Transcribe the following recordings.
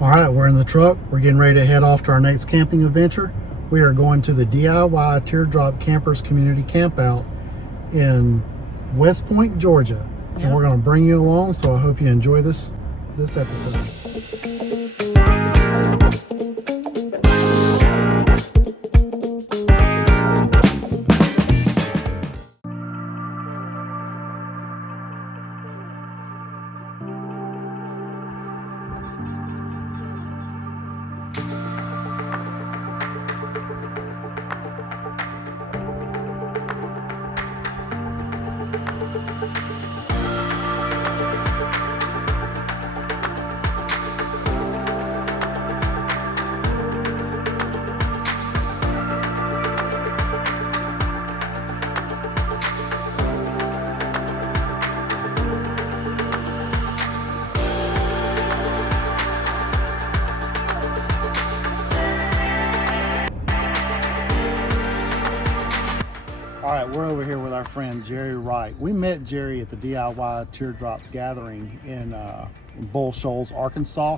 All right, we're in the truck. We're getting ready to head off to our next camping adventure. We are going to the DIY Teardrop Campers Community Campout in West Point, Georgia. Yep. And we're going to bring you along, so I hope you enjoy this episode. All right, we're over here with our friend Jerry Wright. We met Jerry at the DIY Teardrop Gathering in Bull Shoals, Arkansas.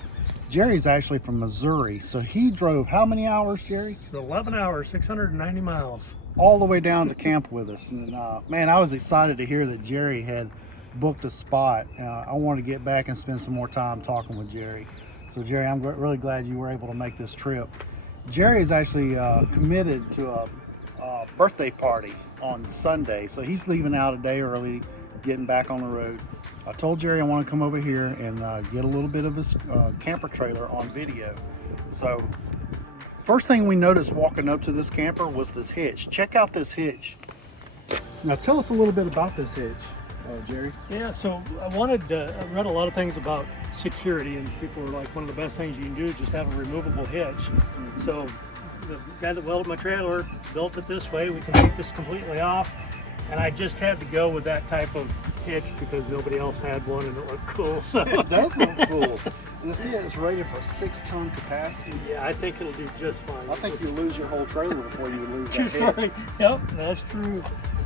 Jerry's actually from Missouri, so he drove how many hours, Jerry? 11 hours, 690 miles. All the way down to camp with us. And man, I was excited to hear that Jerry had booked a spot. I wanted to get back and spend some more time talking with Jerry. So Jerry, I'm really glad you were able to make this trip. Jerry is actually committed to a birthday party on Sunday, so he's leaving out a day early, getting back on the road. I told Jerry I want to come over here and get a little bit of his camper trailer on video. So first thing we noticed walking up to this camper was this hitch. Check out this hitch. Now tell us a little bit about this hitch, Jerry. Yeah, so I read a lot of things about security, and people were like, one of the best things you can do is just have a removable hitch. Mm-hmm. So the guy that welded my trailer built it this way. We can take this completely off, and I just had to go with that type of hitch because nobody else had one and it looked cool. So It does look cool. And see, it's rated for 6-ton capacity. yeah, I think it'll do just fine. I think you'll lose your whole trailer before you lose True that hitch. story. Yep, that's true.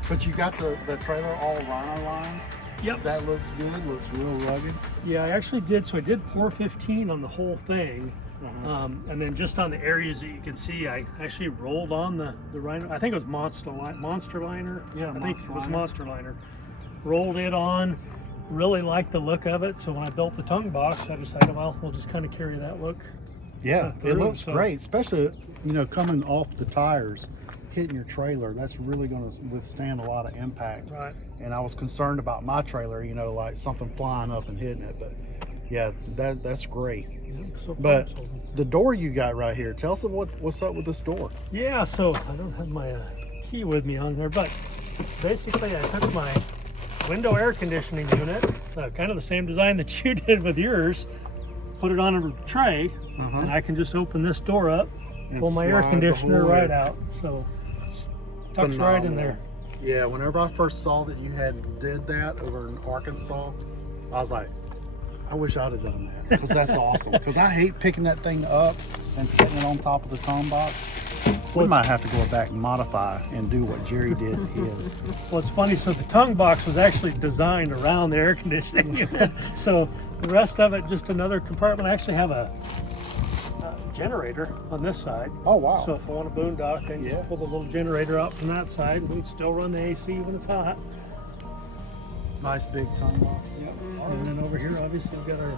But you got the trailer all rhino line. Yep. That looks good, looks real rugged. Yeah, I actually did. So I did pour 15 on the whole thing. And then just on the areas that you can see, I actually rolled on the rhino. I think it was monster liner. Yeah, I think it was monster liner. Rolled it on. Really liked the look of it. So when I built the tongue box, I decided, well, we'll just kind of carry that look. Yeah, through, it looks so- great, especially coming off the tires, hitting your trailer. That's really going to withstand a lot of impact. Right. And I was concerned about my trailer, like something flying up and hitting it, but yeah, that's great. Yeah, so But far, so- the door you got right here, tell us what's up with this door. Yeah, so I don't have my key with me on there, but basically I took my window air conditioning unit, kind of the same design that you did with yours, put it on a tray, and I can just open this door up, And pull my air slide the conditioner whole right air. out. So tucks right in there. Yeah, whenever I first saw that you did that over in Arkansas, I was like, I wish I'd have done that, because that's awesome. Because I hate picking that thing up and setting it on top of the tongue box. We might have to go back and modify and do what Jerry did to his. Well, it's funny, so the tongue box was actually designed around the air conditioning unit. So the rest of it, just another compartment. I actually have a generator on this side. Oh, wow. So if I want to boondock, I can just pull the little generator out from that side and we can still run the AC when it's hot. Nice big tongue box. And then over here, obviously, we've got our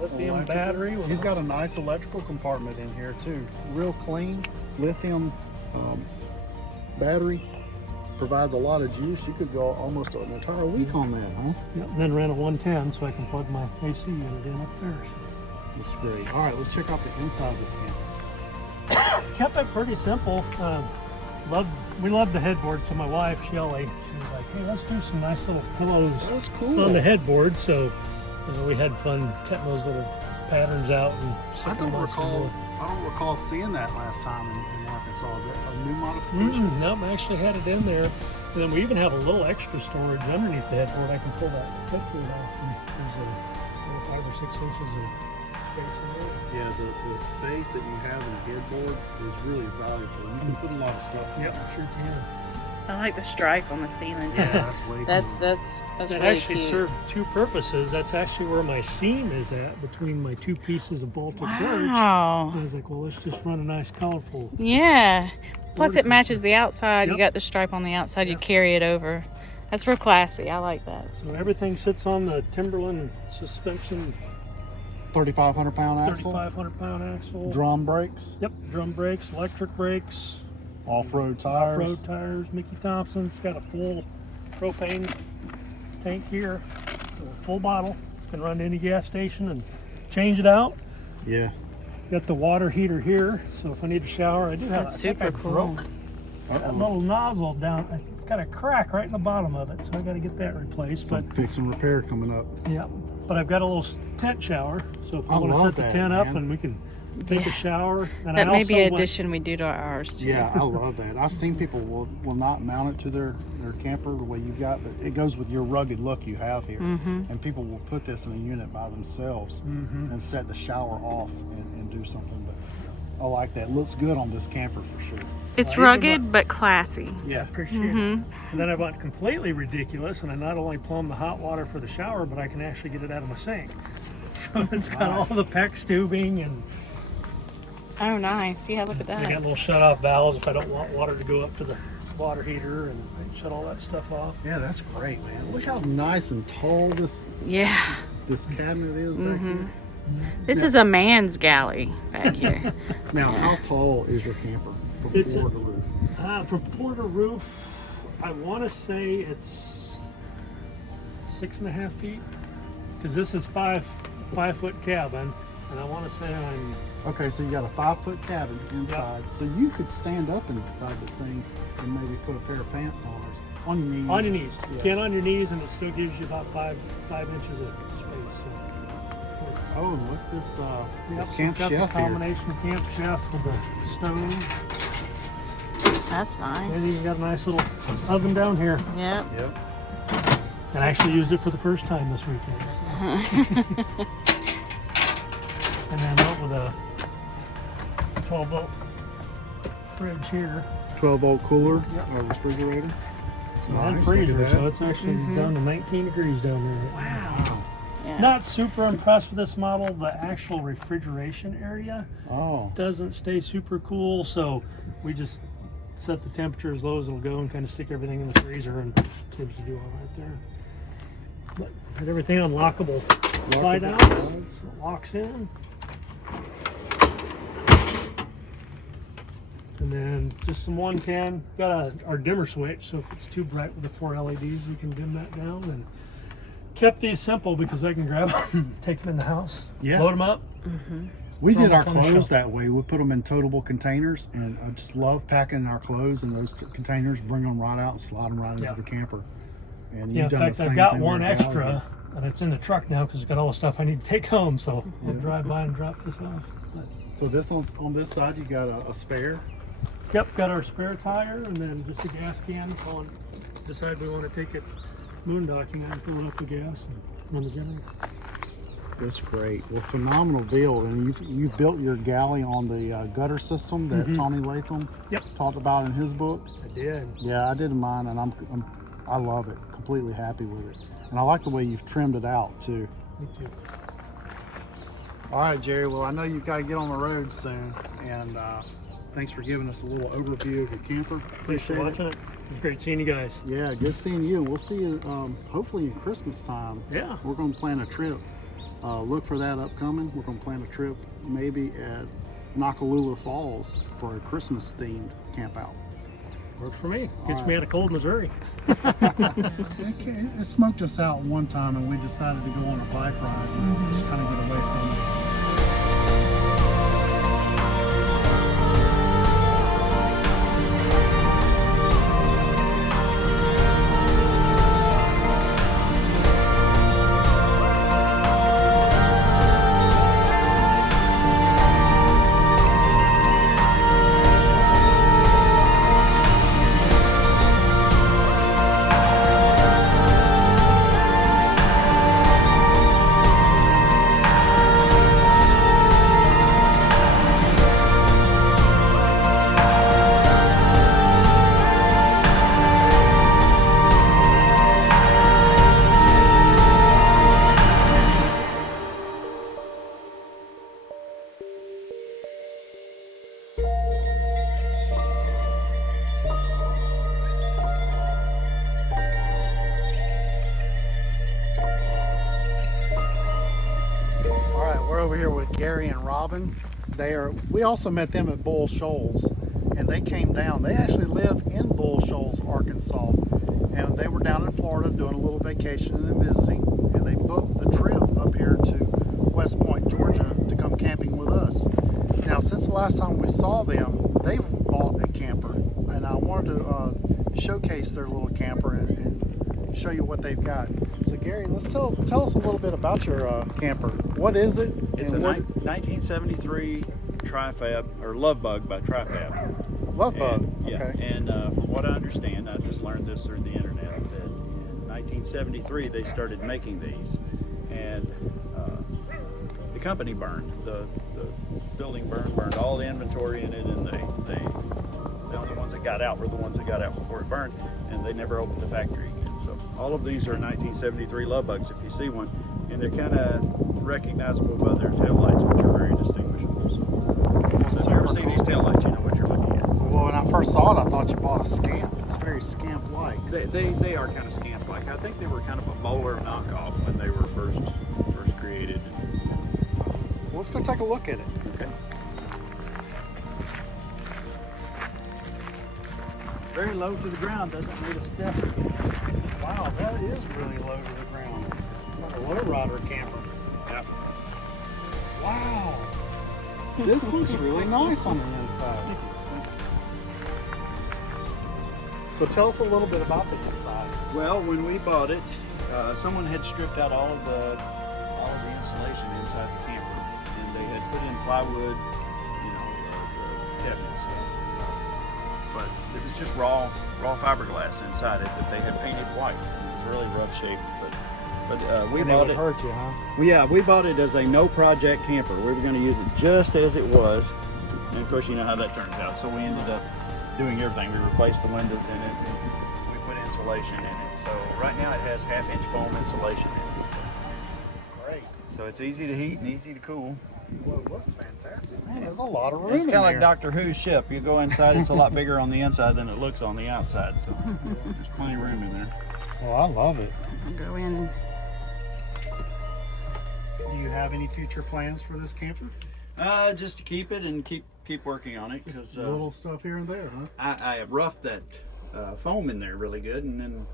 lithium Electrical. battery. He's got a nice electrical compartment in here too. Real clean lithium battery. Provides a lot of juice. You could go almost an entire week on that, huh? Yep, and then ran a 110 so I can plug my AC unit in up there. That's great. All right, let's check out the inside of this camper. Kept it pretty simple. We loved the headboard, so my wife, Shelly, she was like, hey, let's do some nice little pillows That's cool. on the headboard. So we had fun cutting those little patterns out. And I sticking don't them on some more. recall seeing that last time in Arkansas. Is that a new modification? Nope, I actually had it in there. And then we even have a little extra storage underneath the headboard. I can pull that headboard off, and there's a 5 or 6 inches of space in there. Yeah, the space that you have in the headboard is really valuable. You can put a lot of stuff in Yep, there. sure can. I like the stripe on the ceiling. Yeah, that's way That's cool. that's That really actually cute. served two purposes. That's actually where my seam is at between my two pieces of bolted birch. Wow. I was like, well, let's just run a nice, colorful. Yeah. Plus, it Vertical matches too. the outside. You Yep. got the stripe on the outside. You Yep. carry it over. That's real classy. I like that. So everything sits on the Timberland suspension, 3,500-pound axle, 3,500-pound axle. drum brakes, Yep, drum brakes, electric brakes, off-road tires. off-road tires. Mickey Thompson's got a full propane tank here, so a full bottle. Can run to any gas station and change it out. Yeah. Got the water heater here, so if I need a shower, I do have. That's I think I super cool. broke that little nozzle down. It's got a crack right in the bottom of it, so I got to get that replaced. Some fix and repair coming up. But yeah, but I've got a little tent shower, so if I I want to love set the that, tent up man. and we can take Yeah. a shower. And That I may also be an went- addition we do to ours too. Yeah, I love that. I've seen people will not mount it to their camper the way you got, but it goes with your rugged look you have here. And people will put this in a unit by themselves and set the shower off and do something. But I like that. Looks good on this camper for sure. It's even rugged but classy. Yeah. Appreciate it. And then I went completely ridiculous, and I not only plumb the hot water for the shower, but I can actually get it out of my sink. So it's got all Nice. the PEX tubing, and Oh, nice. Yeah, look at I got that. little shut-off valves if I don't want water to go up to the water heater, and I can shut all that stuff off. Yeah, that's great, man. Look how nice and tall this Yeah. cabinet is back here. This is a man's galley back here. Now, how tall is your camper from It's floor a- to roof? From floor to roof, I want to say it's 6.5 feet, because this is five foot cabin, and I want to say I'm Okay, so you got a 5-foot cabin inside, so you could stand up inside this thing and maybe put a pair of pants on your knees. on your knees. You Yeah. can on your knees, and it still gives you about five inches of space. So. Oh, and look at this Yep, this so camp we've got chef the here. combination camp chef with the stove. That's And nice. you got a nice little oven down here. Yep. Yep. And I actually used it for the first time this weekend. So. And then up with a 12-volt fridge here. 12-volt cooler Yep. or refrigerator. So Nice, and look freezer, at that. so it's actually down to 19 degrees down there. Wow. Yeah. Not super impressed with this model. The actual refrigeration area Oh, doesn't stay super cool, so we just set the temperature as low as it'll go and kind of stick everything in the freezer, and it seems to do all right there. But had everything unlockable slide out, so it locks in. And then just some 110. Got our dimmer switch, so if it's too bright with the 4 LEDs, we can dim that down. And kept these simple because I can grab them, take them in the house, Yeah. load them up. we Throw did them our up on the clothes shelf. that way. We put them in toteable containers, and I just love packing our clothes in those containers, bring them right out and slide them right into Yeah. the camper. And Yeah, you've in done fact, the I've same got thing with one your galley. extra, and it's in the truck now because it's got all the stuff I need to take home. So I'll drive by and drop this off. But, So this on this side, you got a spare. yep, got our spare tire, and then just a gas can. So on decide we want to take it moondocking and fill it up with gas and run the generator. That's great. Well, phenomenal build, and you've built your galley on the gutter system that Tommy Latham Yep. talked about in his book. I did. Yeah, I did mine, and I love it. Completely happy with it, and I like the way you've trimmed it out too. Me too. All right, Jerry. Well, I know you've got to get on the road soon, and thanks for giving us a little overview of your camper. Thanks for Appreciate it. watching it. It's great seeing you guys. Yeah, good seeing you. We'll see you hopefully in Christmas time. Yeah. We're going to plan a trip. Look for that upcoming. We're going to plan a trip maybe at Nakalula Falls for a Christmas themed camp out. Works for me. Gets All me right. out of cold Missouri. It smoked us out one time, and we decided to go on a bike ride and just kind of get away from it. We're over here with Gary and Robin. We also met them at Bull Shoals, and they came down. They actually live in Bull Shoals, Arkansas, and they were down in Florida doing a little vacation and visiting, and they booked the trip up here to West Point, Georgia, to come camping with us. Now, since the last time we saw them, they've bought a camper, and I wanted to showcase their little camper and show you what they've got. So Gary, let's tell us a little bit about your camper. What is it? It's a 1973 Trifab, or Love Bug by Trifab. Love Bug. Yeah, Okay. and from what I understand, I just learned this through the internet, that in 1973 they started making these, and the company burned. The building burned all the inventory in it, and the only ones that got out were the ones that got out before it burned, and they never opened the factory again. So all of these are 1973 Love Bugs if you see one, and they're kind of recognizable by their taillights, which are very distinguishable. So if you ever see these taillights, you know what you're looking at. Well, when I first saw it, I thought you bought a Scamp. It's very Scamp-like. They are kind of Scamp-like. I think they were kind of a Bowler knockoff when they were first created. Well, let's go take a look at it. Okay. Very low to the ground, doesn't need a step. Wow, that is really low to the ground. Like a lowrider camper. Yeah. Wow. This looks really nice on the inside. So tell us a little bit about the inside. Well, when we bought it, someone had stripped out all of the insulation inside the camper, and they had put in plywood, the cabinet stuff. But it was just raw fiberglass inside it that they had painted white. It was really rough shape, but we And bought it it. would hurt you, huh? Well, yeah, we bought it as a no project camper. We were going to use it just as it was, and of course you know how that turns out. So we ended up doing everything. We replaced the windows in it, and we put insulation in it. So right now it has 1/2-inch foam insulation in it. Great. So it's easy to heat and easy to cool. Well, it looks fantastic. Man, there's a lot of room It's in kind of like there. Doctor Who's ship. You go inside, it's a lot bigger on the inside than it looks on the outside. So there's plenty of room in there. Well, I love it. I'll go in. Do you have any future plans for this camper? Just to keep it and keep working on it, Just because little stuff here and there, huh? I roughed that foam in there really good, and then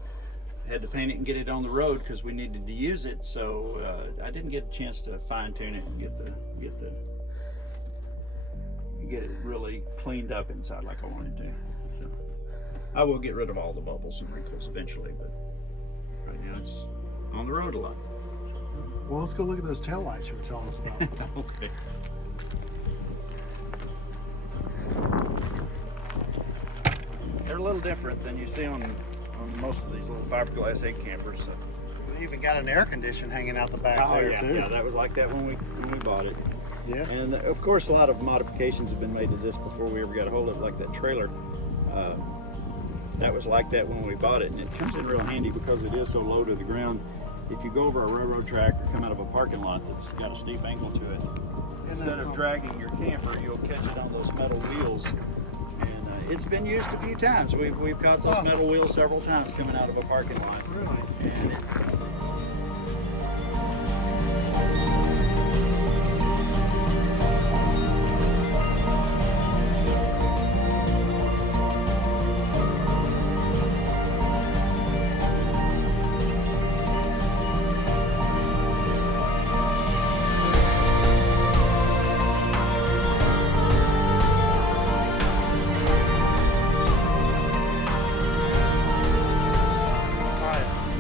had to paint it and get it on the road because we needed to use it. So I didn't get a chance to fine tune it and get it really cleaned up inside like I wanted to. So I will get rid of all the bubbles and wrinkles eventually, but right now it's on the road a lot. Well, let's go look at those taillights you were telling us about. Okay. They're a little different than you see on most of these little fiberglass egg campers. So. We even got an air condition hanging out the back Oh there, yeah, too. yeah, that was like that when we bought it. Yeah. And of course, a lot of modifications have been made to this before we ever got a hold of it, like that trailer. That was like that when we bought it, and it comes in real handy because it is so low to the ground. If you go over a railroad track or come out of a parking lot that's got a steep angle to it, instead of dragging your camper, you'll catch it on those metal wheels. And it's been used a few times. We've caught those metal wheels several times coming out of a parking lot. Really? And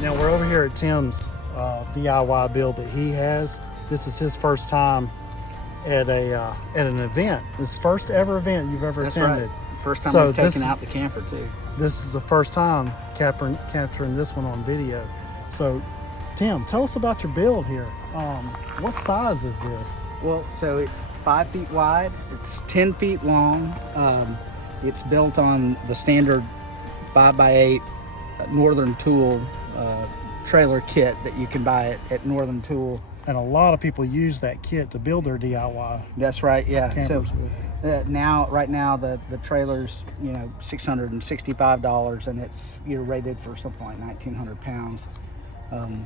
Now we're over here at Tim's DIY build that he has. This is his first time at an event. This first ever event you've ever attended. Right. First time So we've this taken is- out the camper too. This is the first time capturing this one on video. So, Tim, tell us about your build here. What size is this? Well, so it's 5 feet wide. It's 10 feet long. It's built on the standard 5x8 Northern Tool trailer kit that you can buy at Northern Tool. And a lot of people use that kit to build their DIY That's right, yeah. campers. Right now, the trailer's $665, and you're rated for something like 1,900 pounds.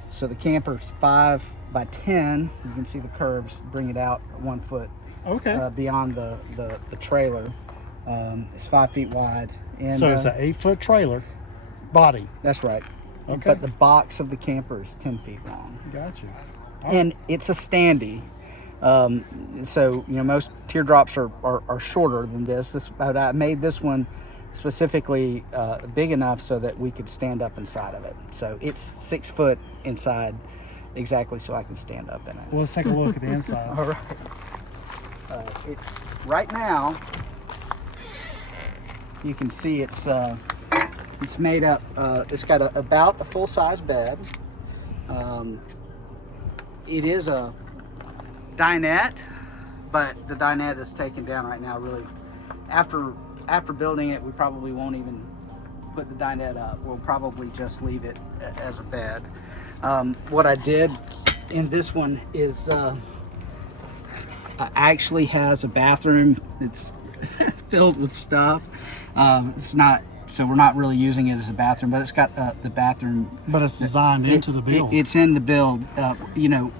So the camper's 5 by 10. You can see the curves bring it out 1 foot Okay. beyond the trailer. It's 5 feet wide. And So it's an 8-foot trailer body. that's right. Okay. But the box of the camper is 10 feet long. Gotcha. And it's a standy. So, you know, most teardrops are shorter than this. But I made this one specifically big enough so that we could stand up inside of it. So it's 6 foot inside, exactly so I can stand up in it. Well, let's take a look at the inside. All right. Right now, you can see it's made up. It's got about a full-size bed. It is a dinette, but the dinette is taken down right now. Really, after building it, we probably won't even put the dinette up. We'll probably just leave it as a bed. What I did in this one is actually has a bathroom. It's filled with stuff. It's not, so we're not really using it as a bathroom, but it's got the bathroom. But it's designed into the build. It's in the build. You know,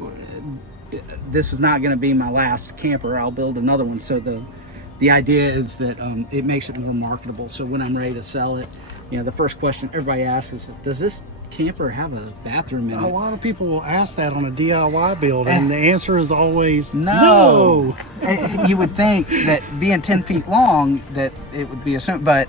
this is not going to be my last camper. I'll build another one. So the idea is that it makes it more marketable. So when I'm ready to sell it, you know, the first question everybody asks is, does this camper have a bathroom in A it? lot of people will ask that on a DIY build, and the answer is always No. You would think that being 10 feet long that it would be assumed, but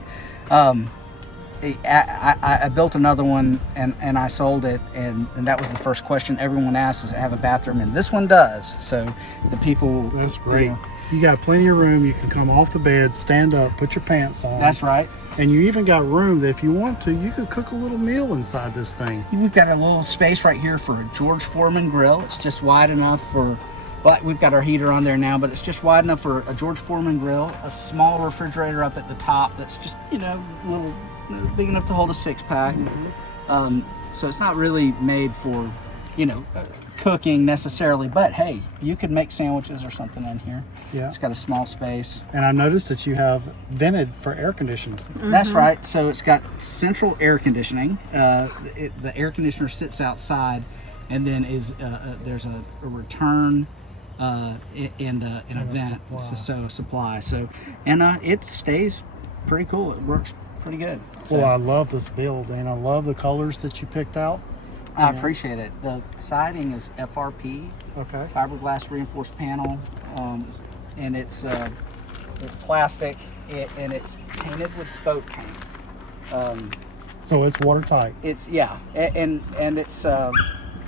I built another one and I sold it, and that was the first question everyone asks, does it have a bathroom? And this one does. So the people, That's great. you know, You got plenty of room. You can come off the bed, stand up, put your pants on. that's right. And you even got room that if you want to, you could cook a little meal inside this thing. We've got a little space right here for a George Foreman grill. It's just wide enough for, well, we've got our heater on there now, but it's just wide enough for a George Foreman grill, a small refrigerator up at the top that's just, you know, little, big enough to hold a 6-pack. So it's not really made for, you know, cooking necessarily, but hey, you could make sandwiches or something in here. Yeah. It's got a small space. And I've noticed that you have vented for air conditioning. That's right. So it's got central air conditioning. The air conditioner sits outside, and then there's a return and a vent, so supply. So it stays pretty cool. It works pretty good. So, Well, I love this build, and I love the colors that you picked out. I appreciate it. The siding is FRP, Okay. fiberglass reinforced panel, and it's plastic, and it's painted with boat paint. So it's watertight. It's and it's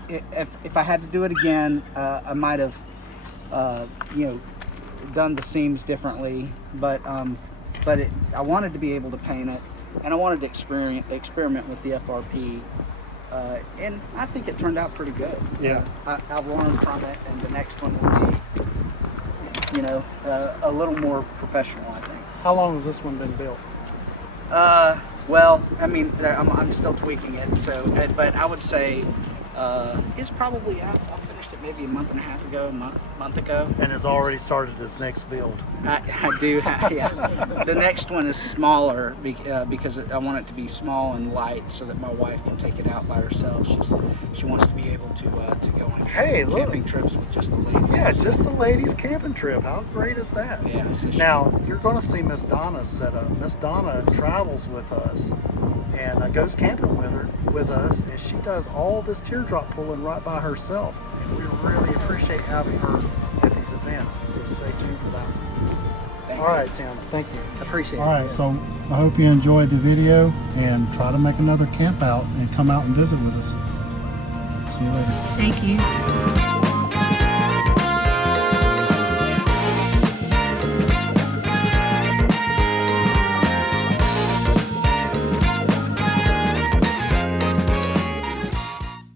if I had to do it again, I might have you know, done the seams differently, but I wanted to be able to paint it, and I wanted to experiment with the FRP. And I think it turned out pretty good. Yeah. I've learned from it, and the next one will be, you know, a little more professional, I think. How long has this one been built? Well, I mean, I'm still tweaking it, so, but I would say it's probably, I finished it maybe a month and a half ago, month ago. And has already started its next build. I do, yeah. The next one is smaller because I want it to be small and light so that my wife can take it out by herself. She wants to be able to go on camping trips with just the ladies. Yeah, just the ladies' camping trip. How great is that? Yeah. So Now, you're going to see Miss Donna's setup. Miss Donna travels with us and goes camping with us, and she does all this teardrop pulling right by herself. And we really appreciate having her at these events, so stay tuned for that one. Thanks. All right, Tim. Thank you. Appreciate it. All right, so I hope you enjoyed the video, and try to make another camp out and come out and visit with us. See you later. Thank you.